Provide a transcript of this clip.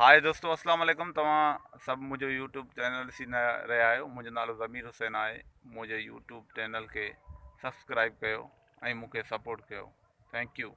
हाय दोस्तों, अस्सलाम वालेकुम। तव्हां सब मुझे यूट्यूब चैनल ॾिसी न रहिया आहियो। मुंहिंजो नालो ज़मीर हुसैन आहे। मुंहिंजे यूट्यूब चैनल खे सब्सक्राइब कयो ऐं मूंखे सपोर्ट कयो। Thank you.